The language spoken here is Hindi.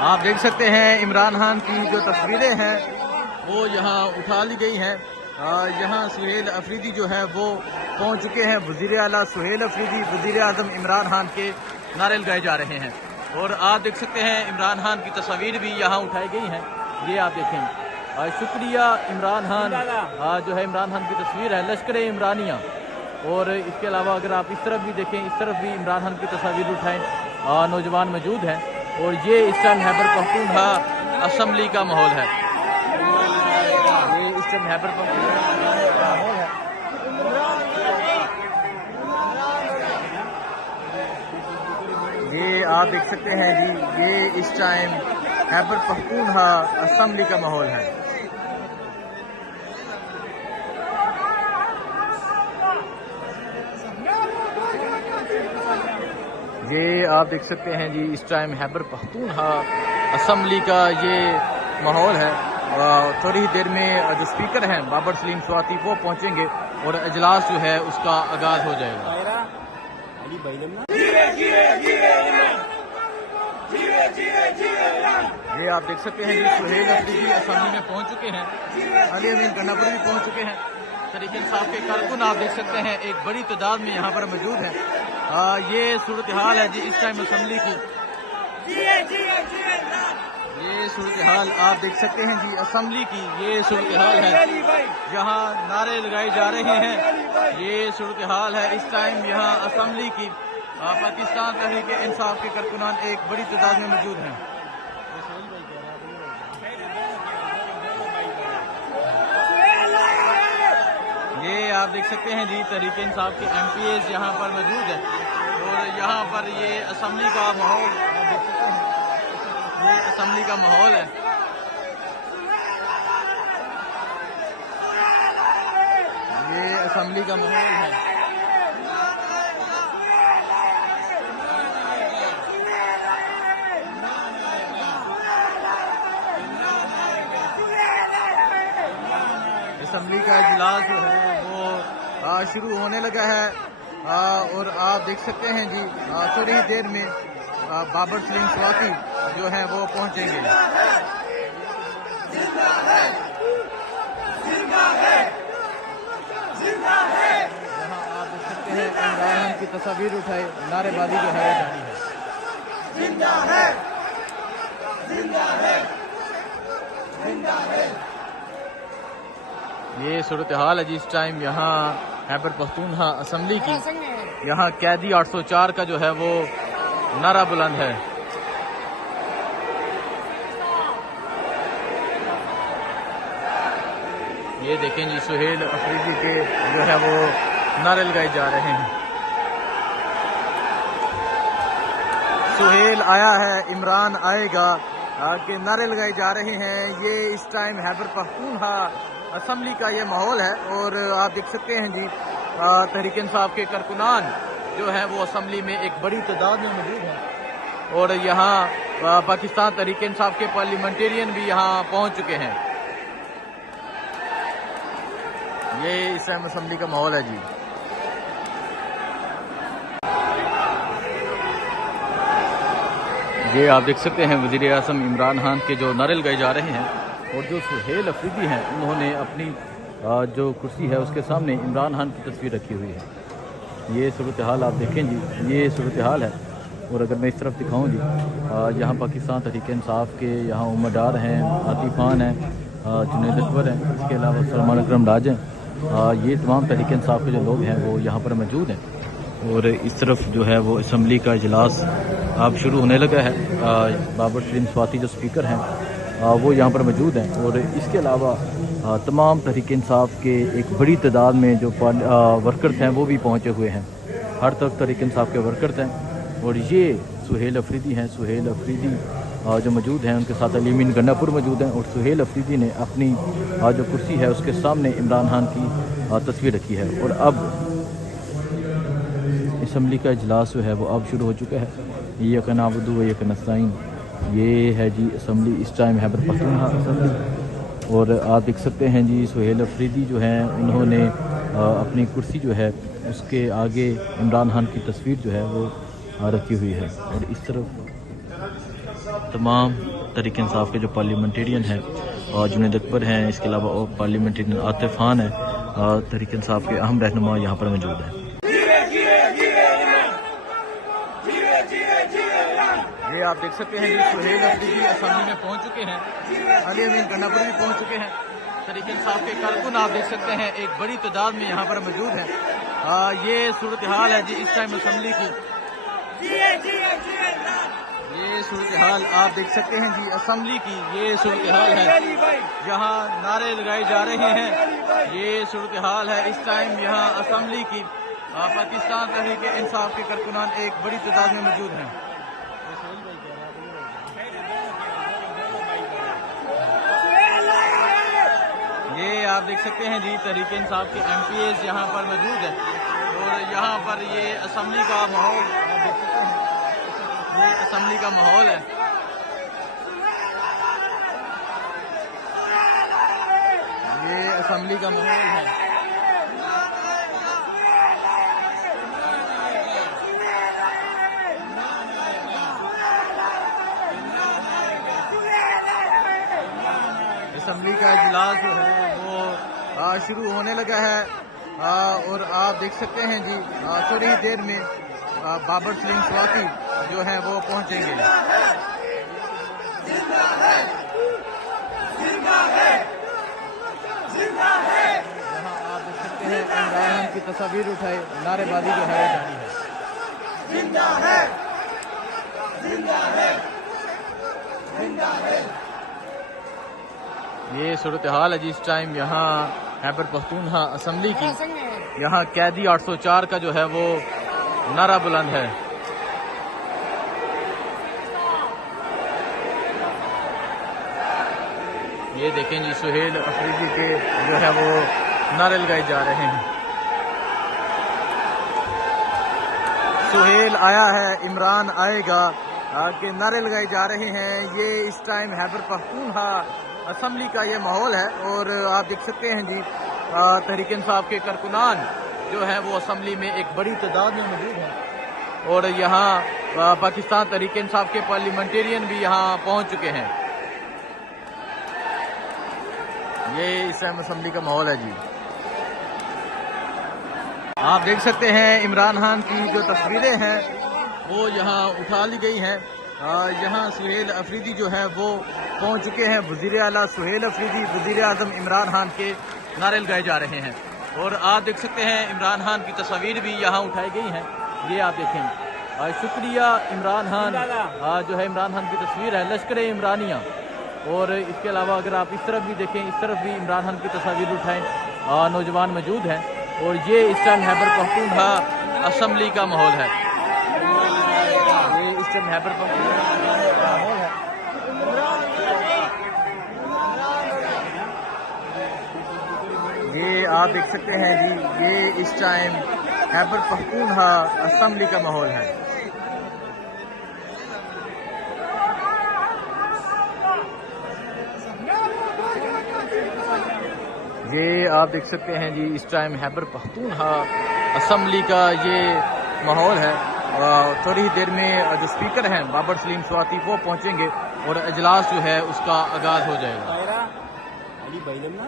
आप देख सकते हैं इमरान खान की जो तस्वीरें हैं वो यहाँ उठा ली गई हैं। यहाँ सुहेल अफरीदी जो है वो पहुँच चुके हैं। वज़ीर आला सुहेल अफरीदी वज़ीर आज़म इमरान खान के नारे लगाए जा रहे हैं और आप देख सकते हैं इमरान खान की तस्वीर भी यहाँ उठाई गई हैं। ये आप देखें, शुक्रिया इमरान खान। जो है इमरान खान की तस्वीर है लश्कर इमरानिया। और इसके अलावा अगर आप इस तरफ भी देखें, इस तरफ भी इमरान खान की तस्वीर उठाएं, नौजवान मौजूद हैं। और ये इस टाइम खैबर पख्तूनख्वा असम्बली का माहौल है। ये इस टाइम खैबर पख्तूनख्वा का माहौल है। ये आप देख सकते हैं जी, ये इस टाइम खैबर पख्तूनख्वा असम्बली का माहौल है। ये आप देख सकते हैं जी, इस टाइम खैबर पख्तूनख्वा असम्बली का ये माहौल है। थोड़ी देर में जो स्पीकर हैं बाबर सलीम स्वाति वो पहुंचेंगे और इजलास जो है उसका आगाज हो जाएगा। ये आप देख सकते हैं जी, सुहेल अफरीदी असम्बली में पहुंच चुके हैं। अली अमीन गन्नापुर भी पहुंच चुके हैं। तहरीक इंसाफ के कारकुन आप देख सकते हैं एक बड़ी तादाद में यहाँ पर मौजूद है। ये सूरत हाल है जी इस टाइम असम्बली की। ये सूरत हाल आप देख सकते हैं जी असम्बली की। ये सूरत हाल है, यहाँ नारे लगाए जा रहे हैं। ये सूरत हाल है इस टाइम यहाँ असम्बली की। पाकिस्तान तहरीक इंसाफ के कारकुनान एक बड़ी तादाद में मौजूद हैं। ये आप देख सकते हैं जी तहरीक इंसाफ के MPs यहाँ पर मौजूद हैं और यहाँ पर ये असम्बली का माहौल आप देख सकते हैं। ये असम्बली का माहौल है। ये असम्बली का माहौल है। असम्बली का इजलास जो है वो शुरू होने लगा है और आप देख सकते हैं जी थोड़ी ही देर में बाबर सलीम स्वाति जो है वो पहुंचेंगे। यहाँ आप देख सकते हैं इमरान की तस्वीर उठाए, नारेबाजी जो है जारी है। जिंदा है, जिंदा है, जिंदा है। ये सूरत हाल है जी इस टाइम यहाँ खैबर पख्तूनख्वा असम्बली की। यहाँ कैदी 804 का जो है वो नारा बुलंद है। ये देखें जी सुहेल अफरीदी के जो है वो नारे लगाए जा रहे हैं। सुहेल आया है, इमरान आएगा के नारे लगाए जा रहे हैं। ये इस टाइम खैबर पख्तूनख्वा असम्बली का ये माहौल है और आप देख सकते हैं जी तहरीक इंसाफ के कारकुनान जो है वो असम्बली में एक बड़ी तादाद में मौजूद हैं और यहाँ पाकिस्तान तहरीक इंसाफ के पार्लियामेंटेरियन भी यहाँ पहुँच चुके हैं। ये इस टाइम असम्बली का माहौल है जी। ये आप देख सकते हैं वज़ीर आज़म इमरान खान के जो नारे लगाए जा रहे हैं और जो सुहेल अफरीदी हैं उन्होंने अपनी जो कुर्सी है उसके सामने इमरान खान की तस्वीर रखी हुई है। ये सूरत हाल आप देखें जी, ये सूरत हाल है। और अगर मैं इस तरफ दिखाऊं जी, यहाँ पाकिस्तान तहरीक इंसाफ के यहाँ उमर डार हैं, आतिफ खान हैं, जुनैद अकबर हैं, इसके अलावा सलमान अकरम राज हैं। ये तमाम तहरीक इंसाफ के जो लोग हैं वो यहाँ पर मौजूद हैं। और इस तरफ जो है वो असम्बली का इजलास अब शुरू होने लगा है। बाबर सलीम स्वाति जो स्पीकर हैं वो यहाँ पर मौजूद हैं और इसके अलावा तमाम तहरीक इंसाफ के एक बड़ी तादाद में जो वर्कर्स हैं वो भी पहुँचे हुए हैं। हर तरफ तहरीक इंसाफ के वर्कर्स हैं और ये सुहेल अफरीदी हैं। सुहेल अफरीदी जो मौजूद हैं उनके साथ अली अमीन गन्नापुर मौजूद हैं और सुहेल अफरीदी ने अपनी जो कुर्सी है उसके सामने इमरान खान की तस्वीर रखी है। और अब असम्बली का इजलास जो है वो अब शुरू हो चुका है। ये कनाबुदू व यक नस्ताइन, ये है जी असम्बली इस टाइम खैबर पख्तूनख्वा असम्बली। और आप देख सकते हैं जी सुहेल अफरीदी जो हैं उन्होंने अपनी कुर्सी जो है उसके आगे इमरान खान की तस्वीर जो है वो रखी हुई है। और इस तरफ तमाम तहरीक इंसाफ के जो पार्लियामेंटेरियन हैं और जुनैद अकबर हैं, इसके अलावा और पार्लियामेंटेरियन आतिफ खान है, तहरीक इंसाफ के अहम रहनुमा यहाँ पर मौजूद हैं। ये आप देख सकते हैं जी सुहेल अफरीदी असम्बली में पहुंच चुके हैं, अली अमीन गन्नापुर भी पहुंच चुके हैं। तहरीक इंसाफ के कारकुन आप देख सकते हैं एक बड़ी तादाद में यहाँ पर मौजूद हैं। ये सूरत हाल है जी इस टाइम असम्बली की। ये सूरत हाल आप देख सकते हैं जी असम्बली की, ये सूरत हाल है, यहाँ नारे लगाए जा रहे हैं। ये सूरत हाल है इस टाइम यहाँ असम्बली की। पाकिस्तान तहरीक इंसाफ के कारकुनान एक बड़ी तादाद में मौजूद हैं। ये आप देख सकते हैं जी तहरीक इंसाफ के MPs यहाँ पर मौजूद है और यहाँ पर ये असम्बली का माहौल देख सकते हैं, ये असम्बली का माहौल है। ये असम्बली का माहौल है। असम्बली का इजलास जो है वो शुरू होने लगा है और आप देख सकते हैं जी थोड़ी ही देर में बाबर सलीम स्वाति जो है वो पहुंचेंगे। यहाँ आप देख सकते हैं इमरान की तस्वीर उठाए, नारेबाजी जो है जारी है। जिंदा है, जिंदा है, जिंदा है। ये सूरत हाल है जी इस टाइम यहाँ खैबर पख्तूनख्वा असम्बली की। यहाँ कैदी 804 का जो है वो नारा बुलंद है। ये देखें जी सुहेल अफरीदी के जो है वो नारे लगाए जा रहे हैं। सुहेल आया है, इमरान आएगा के नारे लगाए जा रहे हैं। ये इस टाइम खैबर पख्तूनख्वा असम्बली का ये माहौल है और आप देख सकते हैं जी तहरीक इंसाफ के कारकुनान जो है वो असम्बली में एक बड़ी तादाद में मौजूद हैं और यहाँ पाकिस्तान तहरीक इंसाफ के पार्लियामेंटेरियन भी यहाँ पहुँच चुके हैं। ये इस टाइम असम्बली का माहौल है जी। आप देख सकते हैं इमरान खान की जो तस्वीरें हैं वो यहाँ उठा ली गई हैं। यहाँ सुहेल अफरीदी जो है वो पहुंच चुके हैं। वज़ीर आला सुहेल अफरीदी, वज़ीर आज़म इमरान खान के नारे लगाए जा रहे हैं और आप देख सकते हैं इमरान खान की तस्वीर भी यहाँ उठाई गई हैं। ये आप देखें, शुक्रिया इमरान खान जो है इमरान खान की तस्वीर है, लश्कर इमरानिया। और इसके अलावा अगर आप इस तरफ भी देखें, इस तरफ भी इमरान खान की तस्वीर उठाएं, नौजवान मौजूद हैं और ये इस टाइम खैबर पख्तूनख्वा असम्बली का माहौल है। ये इस टाइम खैबर पख्तूनख्वा का माहौल है। ये आप देख सकते हैं जी, ये इस टाइम खैबर पख्तूनख्वा असम्बली का माहौल है। ये आप देख सकते हैं जी इस टाइम खैबर पख्तूनख्वा असम्बली का ये माहौल है। थोड़ी देर में जो स्पीकर हैं बाबर सलीम स्वाति वो पहुंचेंगे और इजलास जो है उसका आगाज हो जाएगा।